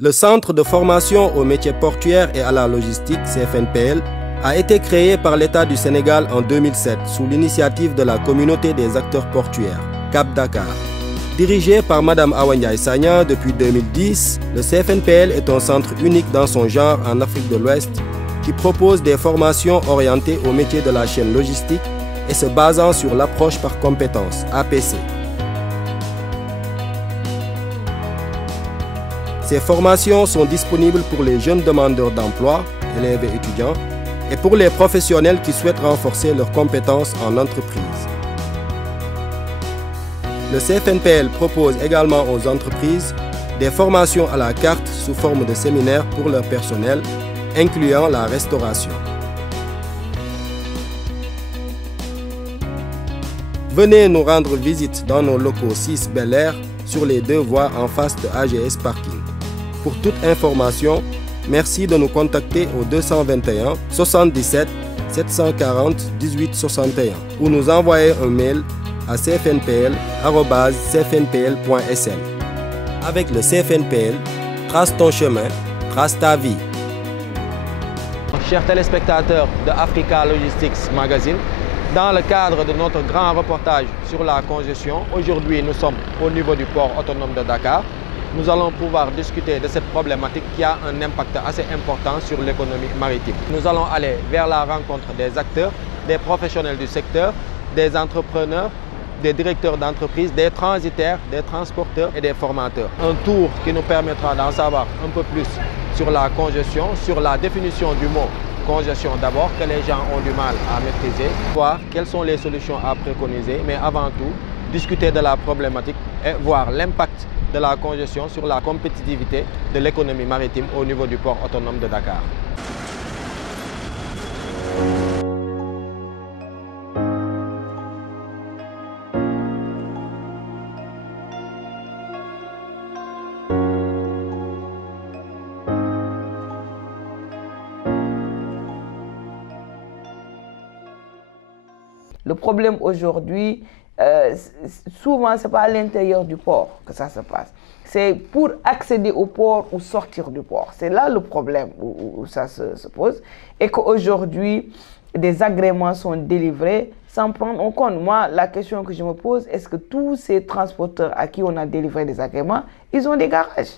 Le Centre de formation aux métiers portuaires et à la logistique, CFNPL, a été créé par l'État du Sénégal en 2007 sous l'initiative de la communauté des acteurs portuaires, Cap Dakar. Dirigé par Mme Awa Ndiaye Sagna depuis 2010, le CFNPL est un centre unique dans son genre en Afrique de l'Ouest qui propose des formations orientées aux métiers de la chaîne logistique et se basant sur l'approche par compétences, APC. Ces formations sont disponibles pour les jeunes demandeurs d'emploi, élèves et étudiants, et pour les professionnels qui souhaitent renforcer leurs compétences en entreprise. Le CFNPL propose également aux entreprises des formations à la carte sous forme de séminaires pour leur personnel, incluant la restauration. Venez nous rendre visite dans nos locaux 6 Bel Air sur les 2 voies en face de AGS Parking. Pour toute information, merci de nous contacter au 221 77 740 18 61 ou nous envoyer un mail à cfnpl@cfnpl.sn. Avec le CFNPL, trace ton chemin, trace ta vie. Chers téléspectateurs de Africa Logistics Magazine, dans le cadre de notre grand reportage sur la congestion, aujourd'hui nous sommes au niveau du port autonome de Dakar. Nous allons pouvoir discuter de cette problématique qui a un impact assez important sur l'économie maritime. Nous allons aller vers la rencontre des acteurs, des professionnels du secteur, des entrepreneurs, des directeurs d'entreprise, des transitaires, des transporteurs et des formateurs. Un tour qui nous permettra d'en savoir un peu plus sur la congestion, sur la définition du mot congestion d'abord, que les gens ont du mal à maîtriser, voir quelles sont les solutions à préconiser, mais avant tout, discuter de la problématique et voir l'impact de la congestion sur la compétitivité de l'économie maritime au niveau du port autonome de Dakar. Le problème aujourd'hui, souvent, ce n'est pas à l'intérieur du port que ça se passe. C'est pour accéder au port ou sortir du port. C'est là le problème où ça se pose. Et qu'aujourd'hui, des agréments sont délivrés sans prendre en compte. Moi, la question que je me pose, est-ce que tous ces transporteurs à qui on a délivré des agréments, ils ont des garages?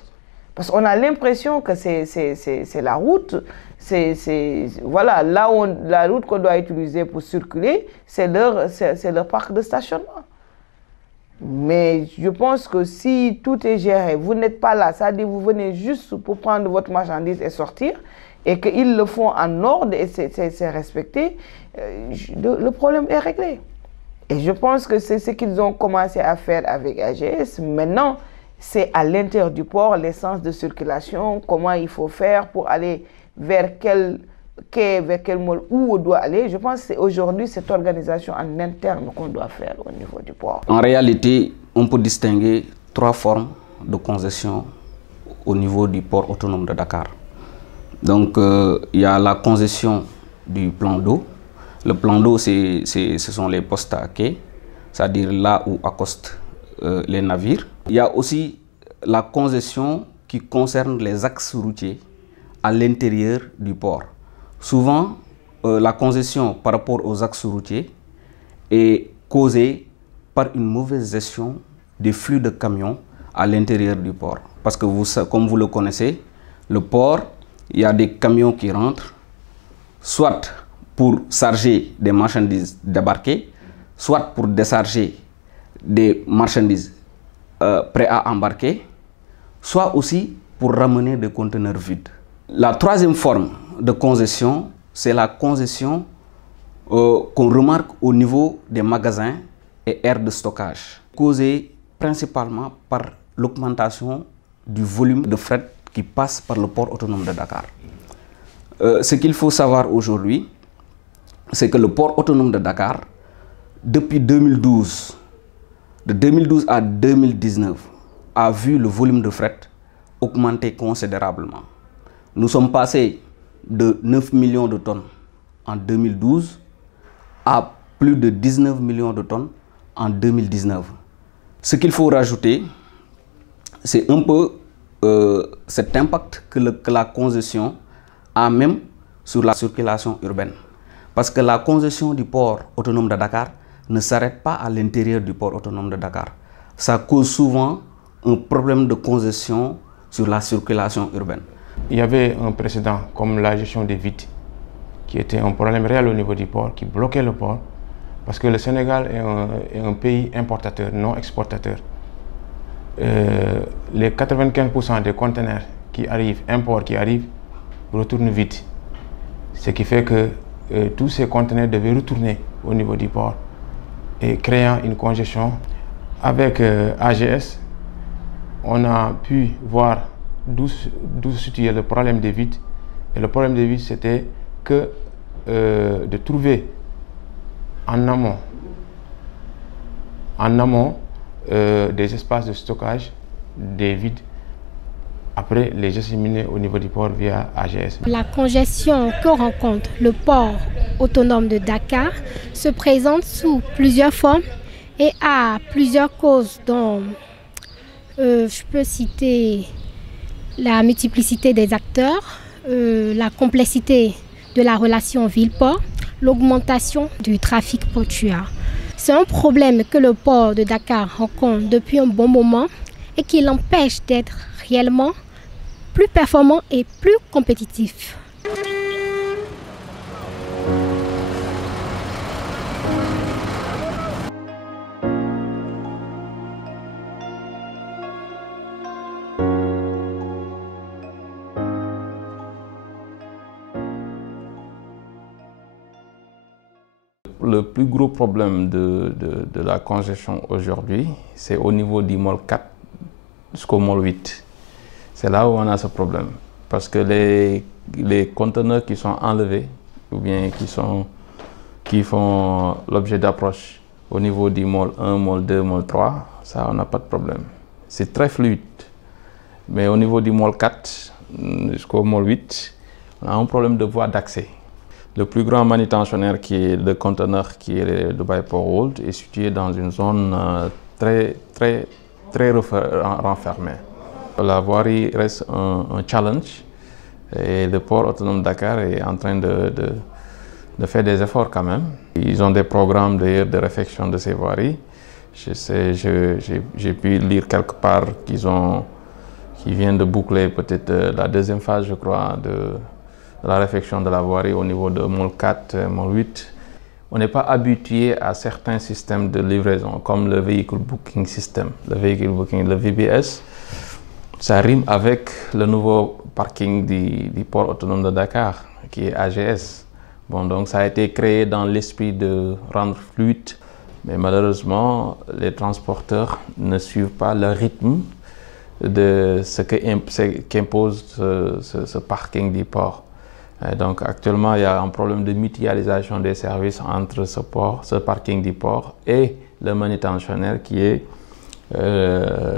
Parce qu'on a l'impression que c'est la route, voilà, la route qu'on doit utiliser pour circuler, c'est leur parc de stationnement. Mais je pense que si tout est géré, vous n'êtes pas là, c'est-à-dire vous venez juste pour prendre votre marchandise et sortir, et qu'ils le font en ordre et c'est respecté, le problème est réglé. Et je pense que c'est ce qu'ils ont commencé à faire avec AGS. Maintenant, c'est à l'intérieur du port, les sens de circulation, comment il faut faire pour aller vers quel quai, vers quel mall, où on doit aller. Je pense que c'est aujourd'hui cette organisation en interne qu'on doit faire au niveau du port. En réalité, on peut distinguer 3 formes de congestion au niveau du port autonome de Dakar. Donc, il y a la congestion du plan d'eau. Le plan d'eau, ce sont les postes à quai, c'est-à-dire là où accostent les navires. Il y a aussi la congestion qui concerne les axes routiers à l'intérieur du port. Souvent, la congestion par rapport aux axes routiers est causée par une mauvaise gestion des flux de camions à l'intérieur du port. Parce que comme vous le connaissez, le port, il y a des camions qui rentrent, soit pour charger des marchandises débarquées, soit pour décharger des marchandises prêts à embarquer, soit aussi pour ramener des conteneurs vides. La troisième forme de congestion, c'est la congestion qu'on remarque au niveau des magasins et aires de stockage, causée principalement par l'augmentation du volume de fret qui passe par le port autonome de Dakar. Ce qu'il faut savoir aujourd'hui, c'est que le port autonome de Dakar, depuis 2012, de 2012 à 2019, a vu le volume de fret augmenter considérablement. Nous sommes passés de 9 millions de tonnes en 2012 à plus de 19 millions de tonnes en 2019. Ce qu'il faut rajouter, c'est un peu cet impact que la congestion a même sur la circulation urbaine. Parce que la congestion du port autonome de Dakar ne s'arrête pas à l'intérieur du port autonome de Dakar. Ça cause souvent un problème de congestion sur la circulation urbaine. Il y avait un précédent comme la gestion des vides, qui était un problème réel au niveau du port, qui bloquait le port, parce que le Sénégal est un pays importateur, non exportateur. Les 95% des conteneurs qui arrivent, imports qui arrivent, retournent vides. Ce qui fait que tous ces conteneurs devaient retourner au niveau du port et créant une congestion. Avec AGS, on a pu voir d'où se situait le problème des vides. Et le problème des vides, c'était que de trouver en amont des espaces de stockage des vides, après les acheminer au niveau du port via AGS. La congestion que rencontre le port autonome de Dakar se présente sous plusieurs formes et a plusieurs causes, dont je peux citer la multiplicité des acteurs, la complexité de la relation ville-port, l'augmentation du trafic portuaire. C'est un problème que le port de Dakar rencontre depuis un bon moment et qui l'empêche d'être réellement plus performant et plus compétitif. Le plus gros problème de la congestion aujourd'hui, c'est au niveau du môle 4 jusqu'au môle 8. C'est là où on a ce problème. Parce que les conteneurs qui sont enlevés ou bien qui font l'objet d'approche au niveau du môle 1, môle 2, môle 3, ça on n'a pas de problème. C'est très fluide. Mais au niveau du môle 4 jusqu'au môle 8, on a un problème de voie d'accès. Le plus grand manutentionnaire qui est le conteneur qui est le Dubai Port World est situé dans une zone très renfermée. La voirie reste un challenge et le port autonome de Dakar est en train de faire des efforts quand même. Ils ont des programmes d'ailleurs de réfection de ces voiries. J'ai pu lire quelque part qu'ils viennent de boucler peut-être la deuxième phase, je crois, de la réfection de la voirie au niveau de môle 4, môle 8. On n'est pas habitué à certains systèmes de livraison, comme le Vehicle Booking System, le VBS. Ça rime avec le nouveau parking du port autonome de Dakar, qui est AGS. Bon, donc ça a été créé dans l'esprit de rendre fluide, mais malheureusement, les transporteurs ne suivent pas le rythme de ce qu'impose ce parking du port. Et donc actuellement, il y a un problème de mutualisation des services entre ce parking du port et le manutentionnaire qui est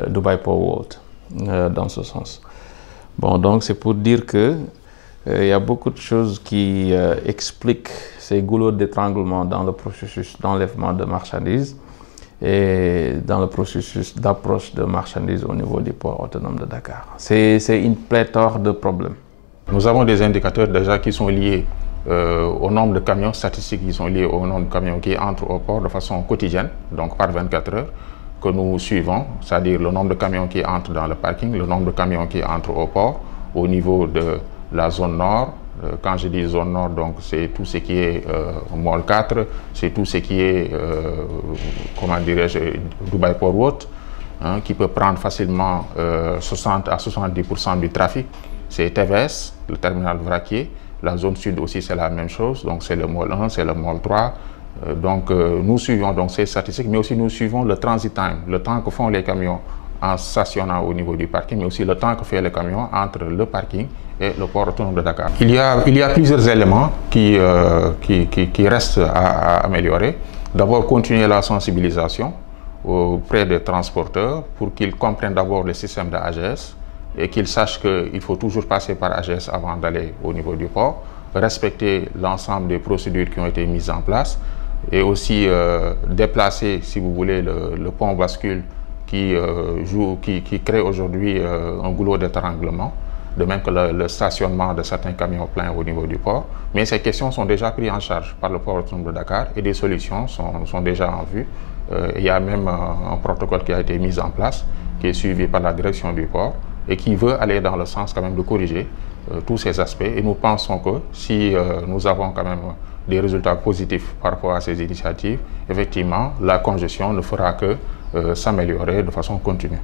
Dubai Port World, dans ce sens. Bon, donc c'est pour dire que il y a beaucoup de choses qui expliquent ces goulots d'étranglement dans le processus d'enlèvement de marchandises et dans le processus d'approche de marchandises au niveau du port autonome de Dakar. C'est une pléthore de problèmes. Nous avons des indicateurs déjà qui sont liés au nombre de camions, statistiques qui sont liées au nombre de camions qui entrent au port de façon quotidienne, donc par 24 heures, que nous suivons, c'est-à-dire le nombre de camions qui entrent dans le parking, le nombre de camions qui entrent au port, au niveau de la zone nord. Quand je dis zone nord, donc c'est tout ce qui est môle 4, c'est tout ce qui est, comment dirais-je, Dubai Port World, hein, qui peut prendre facilement 60 à 70% du trafic. C'est TVS, le terminal vraquier. La zone sud aussi, c'est la même chose. Donc, c'est le môle 1, c'est le môle 3. Nous suivons donc ces statistiques, mais aussi nous suivons le transit time, le temps que font les camions en stationnant au niveau du parking, mais aussi le temps que fait le camion entre le parking et le port autonome de Dakar. Il y a plusieurs éléments qui restent à améliorer. D'abord, continuer la sensibilisation auprès des transporteurs pour qu'ils comprennent d'abord le système de AGS et qu'ils sachent qu'il faut toujours passer par AGS avant d'aller au niveau du port, respecter l'ensemble des procédures qui ont été mises en place et aussi déplacer, si vous voulez, le pont bascule qui crée aujourd'hui un goulot d'étranglement, de même que le stationnement de certains camions pleins au niveau du port. Mais ces questions sont déjà prises en charge par le port autonome de Dakar et des solutions sont déjà en vue. Il y a même un protocole qui a été mis en place, qui est suivi par la direction du port et qui veut aller dans le sens quand même de corriger tous ces aspects. Et nous pensons que si nous avons quand même des résultats positifs par rapport à ces initiatives, effectivement, la congestion ne fera que s'améliorer de façon continue.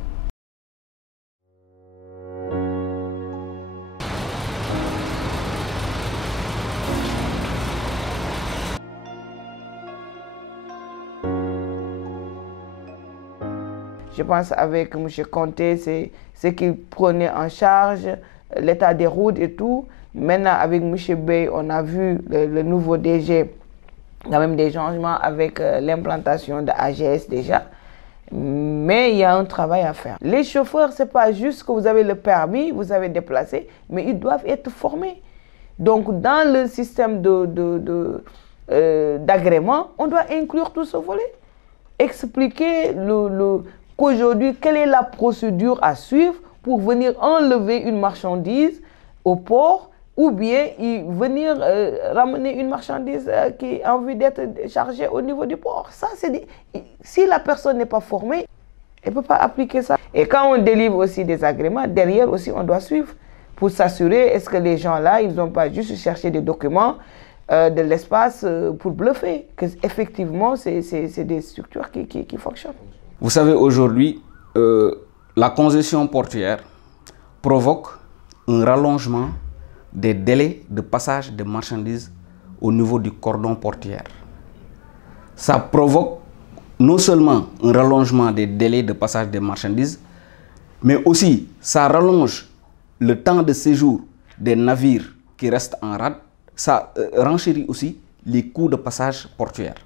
Je pense avec M. Conté, c'est ce qu'il prenait en charge, l'état des routes et tout. Maintenant, avec M. Bey, on a vu le nouveau DG, il y a même des changements avec l'implantation de AGS déjà. Mais il y a un travail à faire. Les chauffeurs, ce n'est pas juste que vous avez le permis, vous avez déplacé, mais ils doivent être formés. Donc, dans le système d'agrément, on doit inclure tout ce volet. Expliquer qu'aujourd'hui, quelle est la procédure à suivre pour venir enlever une marchandise au port ou bien venir ramener une marchandise qui a envie d'être chargée au niveau du port. Ça, si la personne n'est pas formée, elle ne peut pas appliquer ça. Et quand on délivre aussi des agréments, derrière aussi, on doit suivre pour s'assurer est-ce que les gens-là, ils n'ont pas juste cherché des documents de l'espace pour bluffer, qu'effectivement, c'est des structures qui fonctionnent. Vous savez, aujourd'hui, la congestion portuaire provoque un rallongement des délais de passage de marchandises au niveau du cordon portuaire. Ça provoque non seulement un rallongement des délais de passage des marchandises, mais aussi ça rallonge le temps de séjour des navires qui restent en rade. Ça renchérit aussi les coûts de passage portuaire.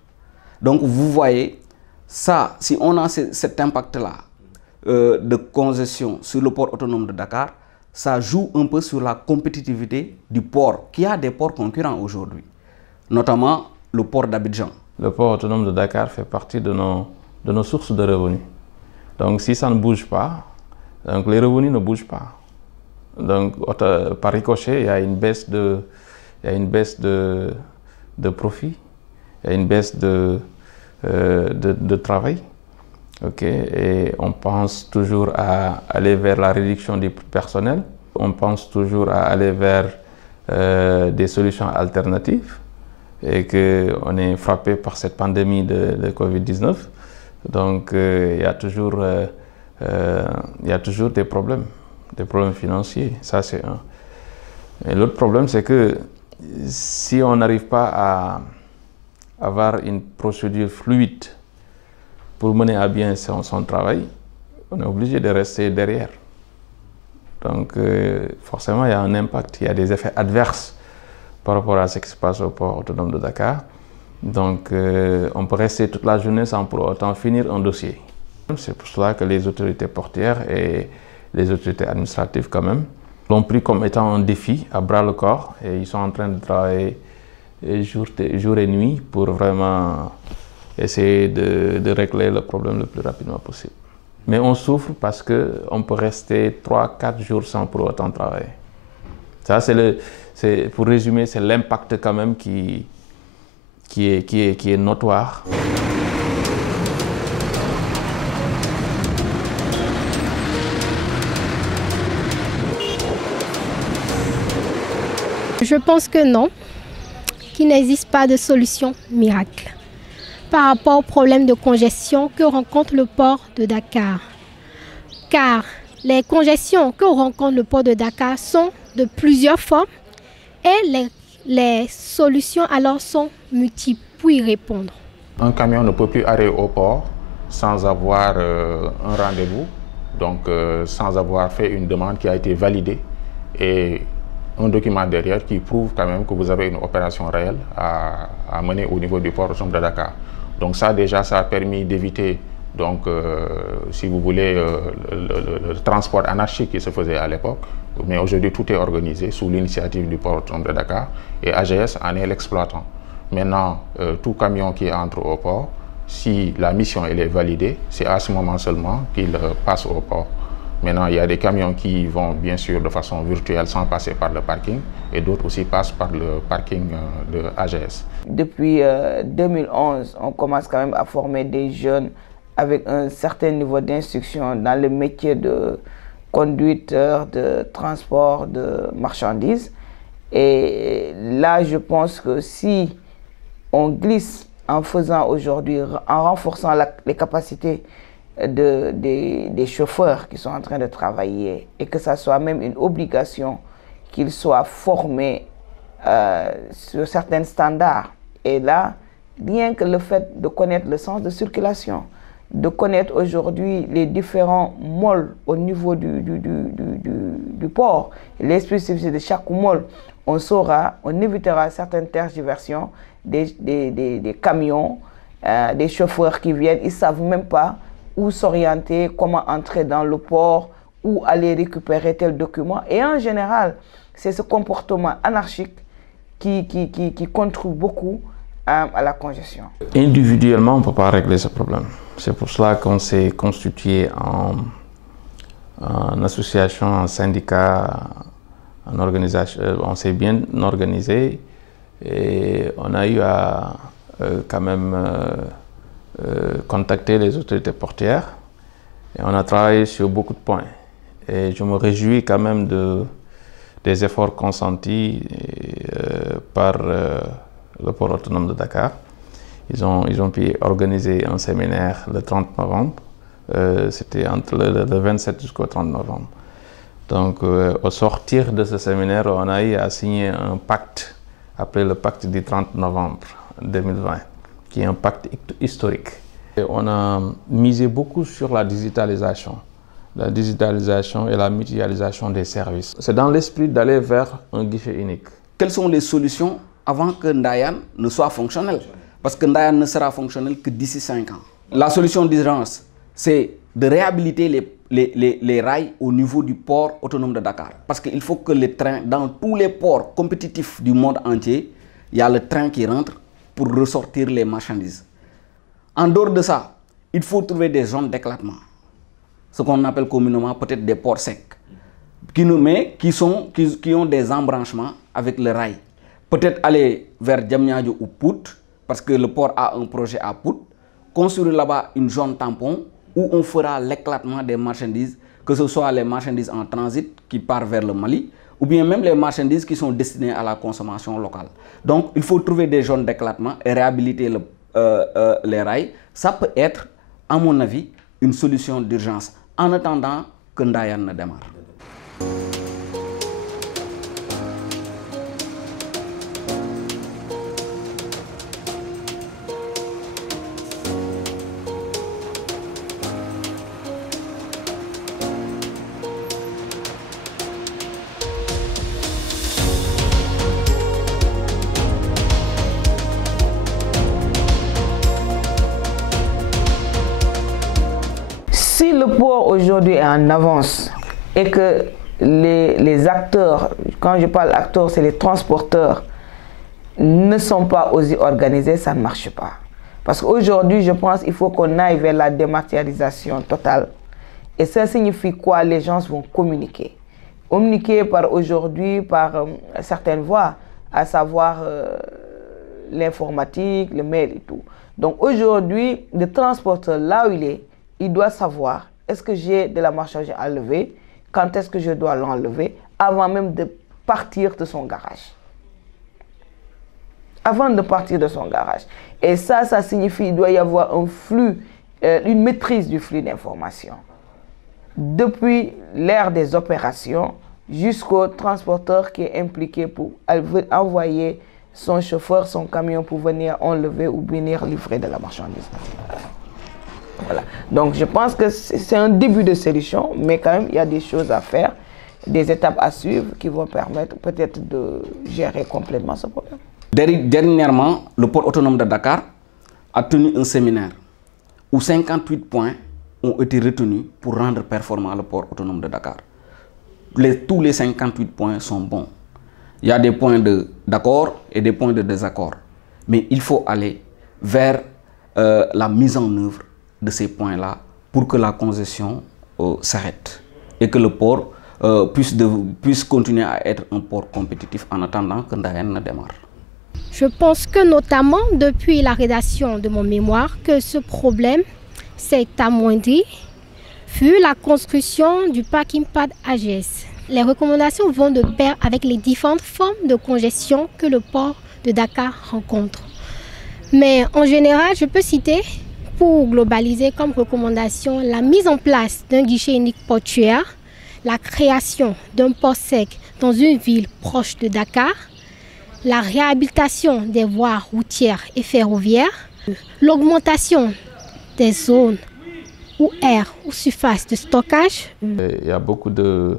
Donc vous voyez, ça, si on a cet impact-là de congestion sur le port autonome de Dakar, ça joue un peu sur la compétitivité du port, qui a des ports concurrents aujourd'hui, notamment le port d'Abidjan. Le port autonome de Dakar fait partie de nos sources de revenus. Donc si ça ne bouge pas, donc les revenus ne bougent pas. Donc par ricochet, il y a une baisse de profit, il y a une baisse de travail. Et on pense toujours à aller vers la réduction du personnel, on pense toujours à aller vers des solutions alternatives et qu'on est frappé par cette pandémie de Covid-19. Donc il y a toujours des problèmes financiers, ça c'est un. Et l'autre problème, c'est que si on n'arrive pas à avoir une procédure fluide pour mener à bien son travail, on est obligé de rester derrière. Donc forcément, il y a un impact, il y a des effets adverses par rapport à ce qui se passe au port autonome de Dakar. Donc on peut rester toute la journée sans pour autant finir un dossier. C'est pour cela que les autorités portuaires et les autorités administratives quand même l'ont pris comme étant un défi à bras le corps et ils sont en train de travailler jour et nuit pour vraiment essayer de régler le problème le plus rapidement possible. Mais on souffre parce qu'on peut rester 3-4 jours sans pour autant travailler. Ça, pour résumer, c'est l'impact quand même qui est notoire. Je pense que non, qu'il n'existe pas de solution miracle par rapport au problème de congestion que rencontre le port de Dakar. Car les congestions que rencontre le port de Dakar sont de plusieurs formes et les solutions alors sont multiples pour y répondre. Un camion ne peut plus arriver au port sans avoir un rendez-vous, donc sans avoir fait une demande qui a été validée et un document derrière qui prouve quand même que vous avez une opération réelle à mener au niveau du port autonome de Dakar. Donc ça déjà, ça a permis d'éviter, donc, si vous voulez, le transport anarchique qui se faisait à l'époque. Mais aujourd'hui, tout est organisé sous l'initiative du port autonome de Dakar et AGS en est l'exploitant. Maintenant, tout camion qui entre au port Si la mission elle est validée, c'est à ce moment seulement qu'ils passent au port. Maintenant, il y a des camions qui vont bien sûr de façon virtuelle sans passer par le parking et d'autres aussi passent par le parking de AGS. Depuis 2011, on commence quand même à former des jeunes avec un certain niveau d'instruction dans le métier de conducteur, de transport de marchandises. Et là, je pense que si on glisse en faisant aujourd'hui, en renforçant les capacités des chauffeurs qui sont en train de travailler et que ça soit même une obligation qu'ils soient formés sur certains standards. Et là, rien que le fait de connaître le sens de circulation, de connaître aujourd'hui les différents môles au niveau du port, les spécificités de chaque môle, on évitera certaines tergiversions des camions, des chauffeurs qui viennent, ils ne savent même pas où s'orienter, comment entrer dans le port, où aller récupérer tel document. Et en général, c'est ce comportement anarchique qui contribue beaucoup à la congestion. Individuellement, on ne peut pas régler ce problème. C'est pour cela qu'on s'est constitué en association, en syndicat, en organisation. On s'est bien organisé et on a eu à quand même contacter les autorités portières et on a travaillé sur beaucoup de points. Et je me réjouis quand même des efforts consentis par le port autonome de Dakar. Ils ont pu organiser un séminaire le 30 novembre. C'était entre le 27 jusqu'au 30 novembre. Donc, au sortir de ce séminaire, on a eu à signer un pacte, appelé le pacte du 30 novembre 2020, qui est un pacte historique. Et on a misé beaucoup sur la digitalisation et la mutualisation des services. C'est dans l'esprit d'aller vers un guichet unique. Quelles sont les solutions avant que Ndayan ne soit fonctionnel? Parce que Ndayan ne sera fonctionnel que d'ici 5 ans. La solution d'urgence, c'est de réhabiliter les rails au niveau du port autonome de Dakar. Parce qu'il faut que les trains, dans tous les ports compétitifs du monde entier, il y a le train qui rentre pour ressortir les marchandises. En dehors de ça, il faut trouver des zones d'éclatement. Ce qu'on appelle communément peut-être des ports secs. Qui ont des embranchements avec le rail. Peut-être aller vers Diamniadio ou Pout, parce que le port a un projet à Pout. Construire là-bas une zone tampon où on fera l'éclatement des marchandises, que ce soit les marchandises en transit qui partent vers le Mali, ou bien même les marchandises qui sont destinées à la consommation locale. Donc, il faut trouver des zones d'éclatement et réhabiliter les rails. Ça peut être, à mon avis, une solution d'urgence, en attendant que Ndayan ne démarre. Si le port aujourd'hui est en avance et que les acteurs, quand je parle acteurs, c'est les transporteurs, ne sont pas aussi organisés, ça ne marche pas. Parce qu'aujourd'hui, je pense qu'il faut qu'on aille vers la dématérialisation totale. Et ça signifie quoi? Les gens vont communiquer. Communiquer par aujourd'hui, par certaines voies, à savoir l'informatique, le mail et tout. Donc aujourd'hui, le transporteur, là où il doit savoir, est-ce que j'ai de la marchandise à lever, quand est-ce que je dois l'enlever, avant même de partir de son garage. Avant de partir de son garage. Et ça signifie qu'il doit y avoir un flux, une maîtrise du flux d'informations. Depuis l'ère des opérations jusqu'au transporteur qui est impliqué pour envoyer son chauffeur, son camion pour venir enlever ou venir livrer de la marchandise. Voilà. Donc je pense que c'est un début de solution, mais quand même il y a des choses à faire, des étapes à suivre qui vont permettre peut-être de gérer complètement ce problème. Dernièrement, le port autonome de Dakar a tenu un séminaire où 58 points ont été retenus pour rendre performant le port autonome de Dakar. Tous les 58 points sont bons. Il y a des points d'accord et des points de désaccord. Mais il faut aller vers la mise en œuvre de ces points-là pour que la congestion s'arrête et que le port puisse continuer à être un port compétitif en attendant que Ndayane ne démarre. Je pense que notamment depuis la rédaction de mon mémoire, que ce problème s'est amoindri vu la construction du parking pad AGS. Les recommandations vont de pair avec les différentes formes de congestion que le port de Dakar rencontre. Mais en général, je peux citer, pour globaliser comme recommandation, la mise en place d'un guichet unique portuaire, la création d'un port sec dans une ville proche de Dakar, la réhabilitation des voies routières et ferroviaires, l'augmentation des zones ou aires ou surfaces de stockage. Il y a beaucoup de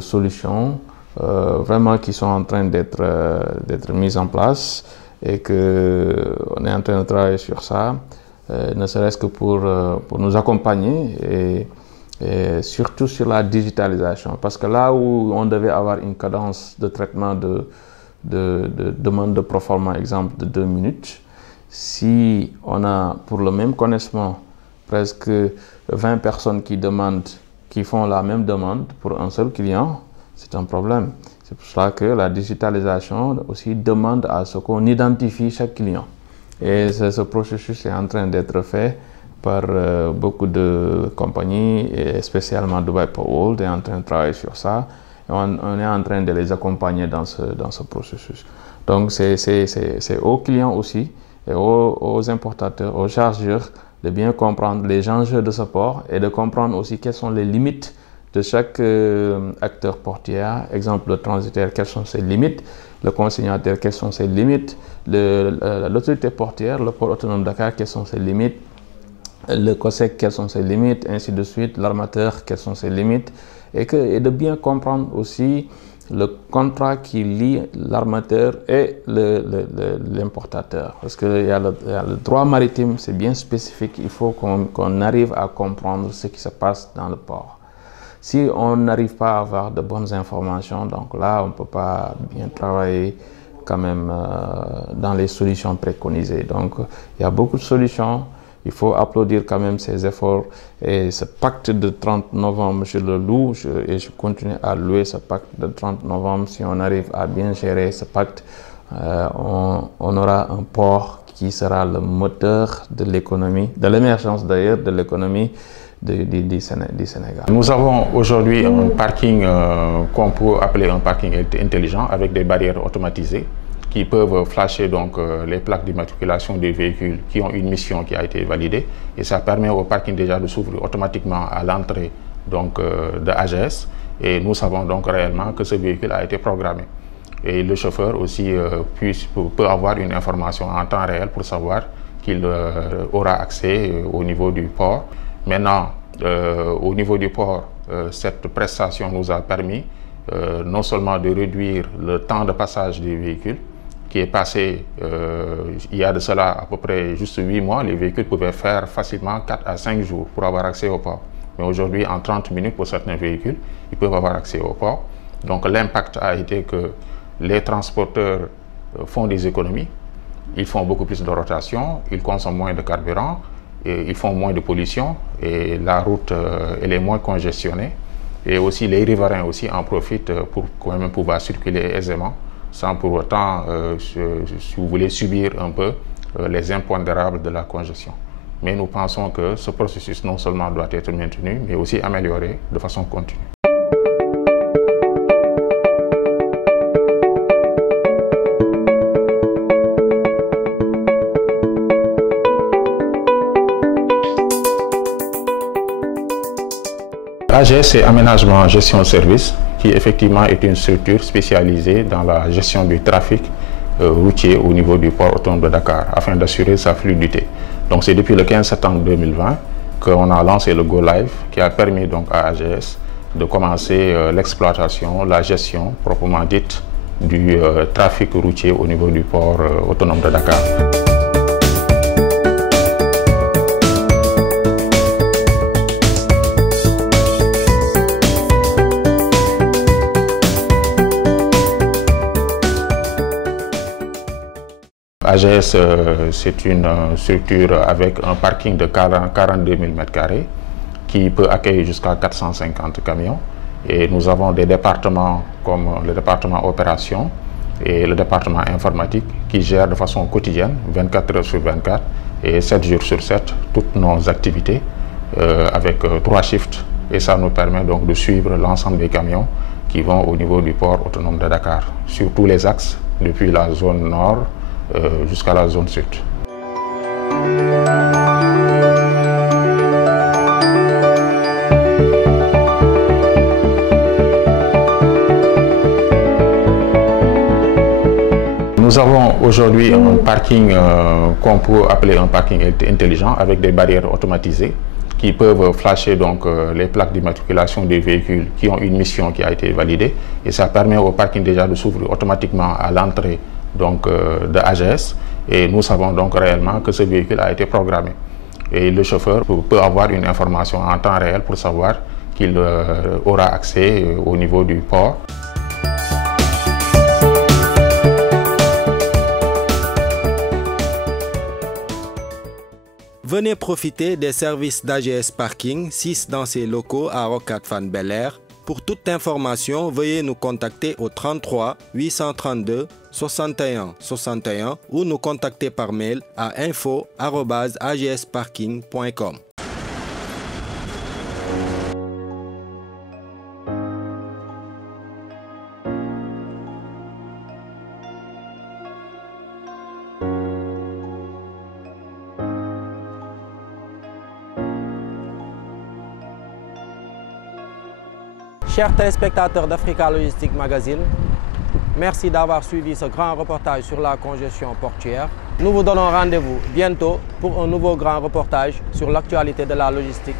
solutions vraiment qui sont en train d'être mises en place et qu'on est en train de travailler sur ça, ne serait-ce que pour nous accompagner et surtout sur la digitalisation. Parce que là où on devait avoir une cadence de traitement de demande de proforma, exemple, de 2 minutes, si on a pour le même connaissement presque 20 personnes qui font la même demande pour un seul client, c'est un problème. C'est pour cela que la digitalisation aussi demande à ce qu'on identifie chaque client. Et ce processus est en train d'être fait par beaucoup de compagnies, et spécialement Dubai Port World est en train de travailler sur ça. Et on est en train de les accompagner dans ce processus. Donc c'est aux clients aussi, et aux importateurs, aux chargeurs, de bien comprendre les enjeux de ce port et de comprendre aussi quelles sont les limites de chaque acteur portuaire. Exemple, le transitaire, quelles sont ses limites, le consignataire, quelles sont ses limites, l'autorité portuaire, le port autonome de Dakar, quelles sont ses limites, le COSEC, quelles sont ses limites, ainsi de suite, l'armateur, quelles sont ses limites, et de bien comprendre aussi le contrat qui lie l'armateur et l'importateur. Parce qu'il y a le droit maritime, c'est bien spécifique, il faut qu'on arrive à comprendre ce qui se passe dans le port. Si on n'arrive pas à avoir de bonnes informations, donc là, on ne peut pas bien travailler quand même dans les solutions préconisées. Donc, il y a beaucoup de solutions. Il faut applaudir quand même ces efforts et ce pacte de 30 novembre, je le loue et je continue à louer ce pacte de 30 novembre. Si on arrive à bien gérer ce pacte, on aura un port qui sera le moteur de l'économie, de l'émergence d'ailleurs de l'économie du Sénégal. Nous avons aujourd'hui un parking qu'on peut appeler un parking intelligent avec des barrières automatisées qui peuvent flasher donc les plaques d'immatriculation des véhicules qui ont une mission qui a été validée, et ça permet au parking déjà de s'ouvrir automatiquement à l'entrée donc de AGS, et nous savons donc réellement que ce véhicule a été programmé, et le chauffeur aussi peut avoir une information en temps réel pour savoir qu'il aura accès au niveau du port. Maintenant, au niveau du port, cette prestation nous a permis non seulement de réduire le temps de passage des véhicules, qui est passé, il y a de cela à peu près juste 8 mois, les véhicules pouvaient faire facilement 4 à 5 jours pour avoir accès au port. Mais aujourd'hui, en 30 minutes pour certains véhicules, ils peuvent avoir accès au port. Donc l'impact a été que les transporteurs font des économies, ils font beaucoup plus de rotation, ils consomment moins de carburant, et ils font moins de pollution, et la route elle est moins congestionnée. Et aussi les riverains aussi en profitent pour quand même pouvoir circuler aisément, sans pour autant, si vous voulez, subir un peu les impondérables de la congestion. Mais nous pensons que ce processus non seulement doit être maintenu, mais aussi amélioré de façon continue. AGS, c'est Aménagement Gestion Service, qui effectivement est une structure spécialisée dans la gestion du trafic routier au niveau du port autonome de Dakar, afin d'assurer sa fluidité. Donc c'est depuis le 15 septembre 2020 qu'on a lancé le Go Live, qui a permis donc à AGS de commencer l'exploitation, la gestion proprement dite du trafic routier au niveau du port autonome de Dakar. AGS, c'est une structure avec un parking de 42 000 m² qui peut accueillir jusqu'à 450 camions. Et nous avons des départements comme le département opération et le département informatique qui gèrent de façon quotidienne, 24 heures sur 24 et 7 jours sur 7, toutes nos activités avec 3 shifts. Et ça nous permet donc de suivre l'ensemble des camions qui vont au niveau du port autonome de Dakar, sur tous les axes, depuis la zone nord jusqu'à la zone sud. Nous avons aujourd'hui un parking qu'on peut appeler un parking intelligent avec des barrières automatisées qui peuvent flasher donc les plaques d'immatriculation des véhicules qui ont une mission qui a été validée, et ça permet au parking déjà de s'ouvrir automatiquement à l'entrée donc de AGS, et nous savons donc réellement que ce véhicule a été programmé et le chauffeur peut avoir une information en temps réel pour savoir qu'il aura accès au niveau du port. Venez profiter des services d'AGS Parking, 6 dans ses locaux à Rocade Fann Bel-Air. Pour toute information, veuillez nous contacter au 33 832 61 61 ou nous contacter par mail à info@agsparking.com. Chers téléspectateurs d'Africa Logistic Magazine, merci d'avoir suivi ce grand reportage sur la congestion portuaire. Nous vous donnons rendez-vous bientôt pour un nouveau grand reportage sur l'actualité de la logistique.